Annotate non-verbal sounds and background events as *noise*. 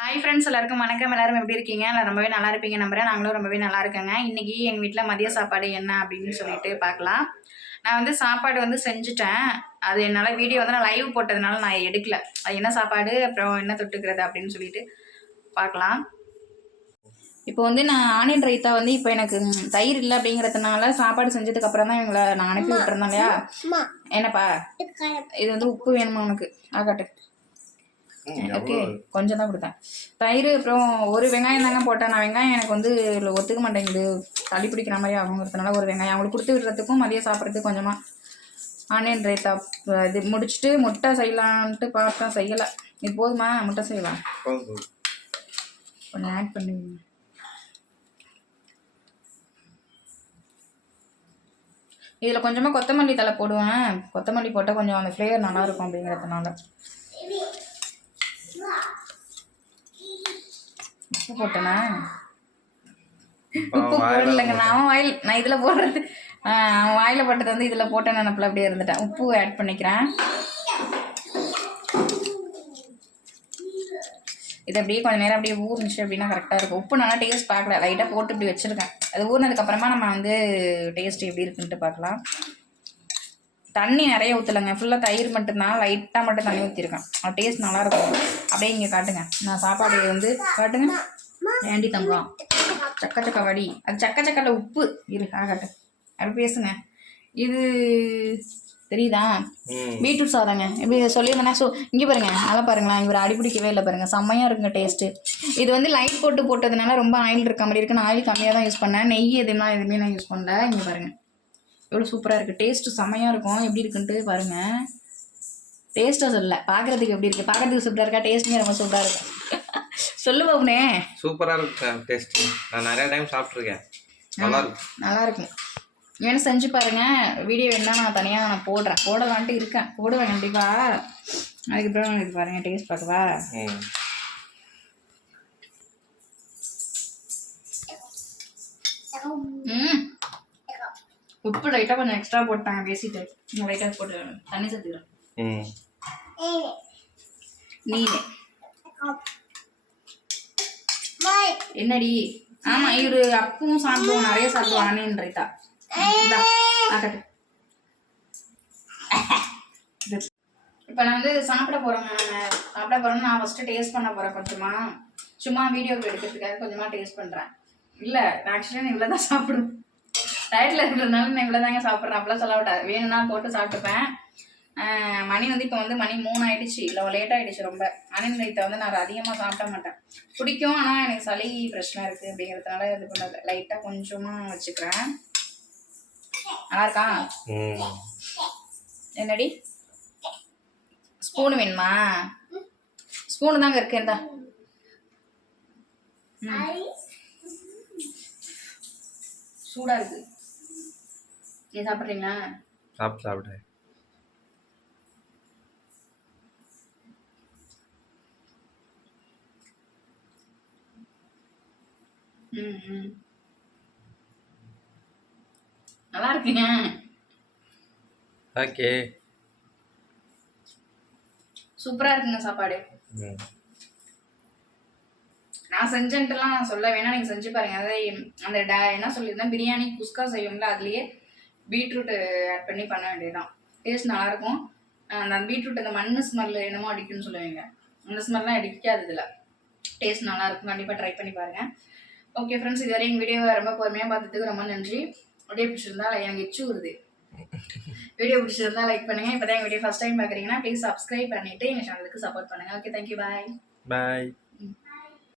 Hi friends எல்லாருக்கும் வணக்கம். எல்லாரும் எப்படி இருக்கீங்க? எல்லாம் ரொம்பவே நல்லா இருப்பீங்க நம்புறேன். நாங்களும் ரொம்பவே நல்லா இருக்கேங்க. இன்னைக்கு எங்கள் வீட்டில் மதிய சாப்பாடு என்ன அப்படின்னு சொல்லிட்டு பார்க்கலாம். நான் வந்து சாப்பாடு வந்து செஞ்சுட்டேன். அது என்னால் வீடியோ வந்து நான் லைவ் போட்டதுனால நான் எடுக்கல. அது என்ன சாப்பாடு? அப்புறம் என்ன தொட்டுக்கிறது அப்படின்னு சொல்லிட்டு பார்க்கலாம். இப்போ வந்து நான் ஆனியன் ரைத்தா வந்து இப்போ எனக்கு தயிர் இல்லை அப்படிங்கிறதுனால சாப்பாடு செஞ்சதுக்கு அப்புறம் தான் இவங்களை நான் அனுப்பி விட்டுருந்தேன் இல்லையா? என்னப்பா? இது வந்து உப்பு வேணுமா உனக்கு? ஆகாட்டு. ஓகே கொஞ்சம் தான் கொடுத்தேன். தயிர் அப்புறம் ஒரு வெங்காயம் தாங்க போட்டேன். நான் வெங்காயம் எனக்கு வந்து இதுல ஒத்துக்க மாட்டேங்குது. சளி பிடிக்கிற மாதிரி ஆகுங்கிறதுனால ஒரு வெங்காயம். அவங்களுக்கு கொடுத்து விடுறதுக்கும் மதியம் சாப்பிட்றதுக்கு கொஞ்சமாக ஆனியன் ரைத்தா இது முடிச்சுட்டு முட்டை செய்யலான்ட்டு பார்த்தா செய்யலை. இது போதுமா? முட்டை செய்யலாம் கொஞ்சம் ஆட் பண்ணுவீங்க இதில் கொஞ்சமாக கொத்தமல்லி தலை போடுவேன். கொத்தமல்லி போட்டால் கொஞ்சம் அந்த ஃப்ளேவர் நல்லாயிருக்கும் அப்படிங்கிறதுனால. உப்பு போட்டேனா? உப்பு போடலைங்க. நான் வாயில் நான் இதில் போடுறது அவன் வாயில் போட்டது வந்து இதில் போட்ட நினப்பில் அப்படியே இருந்துட்டேன். உப்பு ஆட் பண்ணிக்கிறேன். இது அப்படியே கொஞ்ச நேரம் அப்படியே ஊறுனுச்சு அப்படின்னா கரெக்டாக இருக்கும். உப்பு நல்லா டேஸ்ட் பார்க்கல. லைட்டாக போட்டு இப்படி வச்சுருக்கேன். அது ஊறினதுக்கப்புறமா நம்ம வந்து டேஸ்ட் எப்படி இருக்குன்ட்டு பார்க்கலாம். தண்ணி நிறைய ஊற்றலைங்க ஃபுல்லாக தயிர் மட்டும்தான். லைட்டாக மட்டும் தண்ணி ஊற்றிருக்கேன் டேஸ்ட் நல்லாயிருக்கும் அப்படியே இங்கே காட்டுங்க. நான் சாப்பாடு வந்து காட்டுங்க. ஏண்டி தங்கம் சக்க சக்க வடி அது சக்க சக்கல உப்பு. இரு ஆகட்டு அப்படி பேசுங்க. இது தெரியுதா? பீட்ரூட் சாதங்க. இப்படி சொல்லியிருந்தேன்னா ஸோ இங்கே பாருங்க. நல்லா பாருங்களேன். இவர் அடிப்பிடிக்கவே இல்லை பாருங்க. செம்மையாக இருக்குங்க டேஸ்ட்டு இது வந்து லைட் போட்டு போட்டதுனால ரொம்ப ஆயில் இருக்க மாதிரி இருக்கு. நான் ஆயில் கம்மியாக தான் யூஸ் பண்ணேன். நெய் எதுனா எதுவுமே நான் யூஸ் பண்ணல. இங்கே பாருங்க. எவ்வளோ சூப்பராக இருக்குது டேஸ்ட்டு செம்மையாக இருக்கும். எப்படி இருக்குன்ட்டு பாருங்கள் டேஸ்ட்டாக சொல்லல. பார்க்குறதுக்கு எப்படி இருக்குது பார்க்குறதுக்கு சூப்பராக இருக்கா? டேஸ்ட்டுமே ரொம்ப சூப்பராக இருக்கும் *laughs* சொல்லு பாபுனே. சூப்பரா இருக்கு டேஸ்ட் நான் நிறைய டைம் சாப்பிட்ருக்கேன் நல்லா இருக்கும் நல்லா இருக்கும் வேணும் செஞ்சு பாருங்க. வீடியோ வேணா நான் தனியாக நான் போடுறேன். போடலான்ட்டு இருக்கேன். போடுவேன் கண்டிப்பாக அதுக்கப்புறம் இது பாருங்க டேஸ்ட் பார்க்கவா? உப்பு லைட்டாக கொஞ்சம் எக்ஸ்ட்ரா போட்டாங்க பேசிட்டு. இன்னும் லைட்டாக போட்டு தண்ணி சேர்த்துக்கிறேன். நீனு. என்னடி? ஆமா இவரு அப்பவும் சாப்பிடுவோம் நிறைய சாப்பிடுவோம் ஆக்கட்டு இப்போ நான் வந்து சாப்பிட போறேன் நான் சாப்பிட போறேன் நான் ஃபர்ஸ்ட் டேஸ்ட் பண்ண போறேன் கொஞ்சமா. சும்மா வீடியோக்கு எடுக்கிறதுக்காக கொஞ்சமா டேஸ்ட் பண்றேன். இல்ல ஆக்சுவலி நான் இவ்வளோ தான் சாப்பிடுவேன். டயட்ல இருக்கிறதுனால நான் இவ்வளோ தாங்க சாப்பிட்றேன். அப்பெல்லாம் சொல்ல விட்டாது வேணும்னா போட்டு சாப்பிட்டுப்பேன். மணி வந்து இப்போ வந்து மணி மூணு ஆயிடுச்சு. இல்லை லேட் ஆயிடுச்சு ரொம்ப. ஆனியன் ரைத்தா வந்து நான் அதிகமாக சாப்பிட மாட்டேன். பிடிக்கும் ஆனால் எனக்கு சளி பிரச்சனை இருக்குது அப்படிங்கிறதுனால இது பண்ண லைட்டாக கொஞ்சமாக வச்சுக்கிறேன். நல்லா இருக்கா? ம். என்னடி? ஸ்பூன் வேணுமா? ஸ்பூனு தாங்க இருக்கு. இந்தா. ம். சூடா இருக்கு. நீ சாப்பிட்றீங்களா? சாப்பிட்டு சாப்பிட்டு. ம் ம். நல்லா இருக்குங்க ஓகே. சூப்பரா இருக்குங்க சாப்பாடு. ம். நான் செஞ்சேன்ட்டுலாம் சொல்ல வேணா நீங்கள் செஞ்சு பாருங்க. அதாவது அந்த டா என்ன சொல்லியிருந்தேன்? பிரியாணி குஸ்கா செய்வோம்ல அதுலேயே பீட்ரூட் ஆட் பண்ணி பண்ண வேண்டியதுதான். டேஸ்ட் நல்லாயிருக்கும். நான் பீட்ரூட் அந்த மண் ஸ்மெல் என்னமோ அடிக்குன்னு சொல்லுவீங்க. அந்த ஸ்மெல்லாம் அடிக்காது இதில். டேஸ்ட் நல்லாயிருக்கும். கண்டிப்பாக ட்ரை பண்ணி பாருங்க. ஓகே ஃப்ரெண்ட்ஸ் இதுவரை எங்கள் வீடியோவை ரொம்ப பொறுமையாக பார்த்ததுக்கு ரொம்ப நன்றி. அப்படியே பிடிச்சிருந்தா எனக்கு எச்சு வருது வீடியோ பிடிச்சிருந்தா லைக் பண்ணுங்க. இப்போ தான் எங்கள் வீடியோ ஃபஸ்ட் டைம் பார்க்குறீங்கன்னா ப்ளீஸ் சப்ஸ்கிரைப் பண்ணிவிட்டு எங்கள் சேனலுக்கு சப்போர்ட் பண்ணுங்கள் ஓகே தேங்க்யூ பாய் பாய்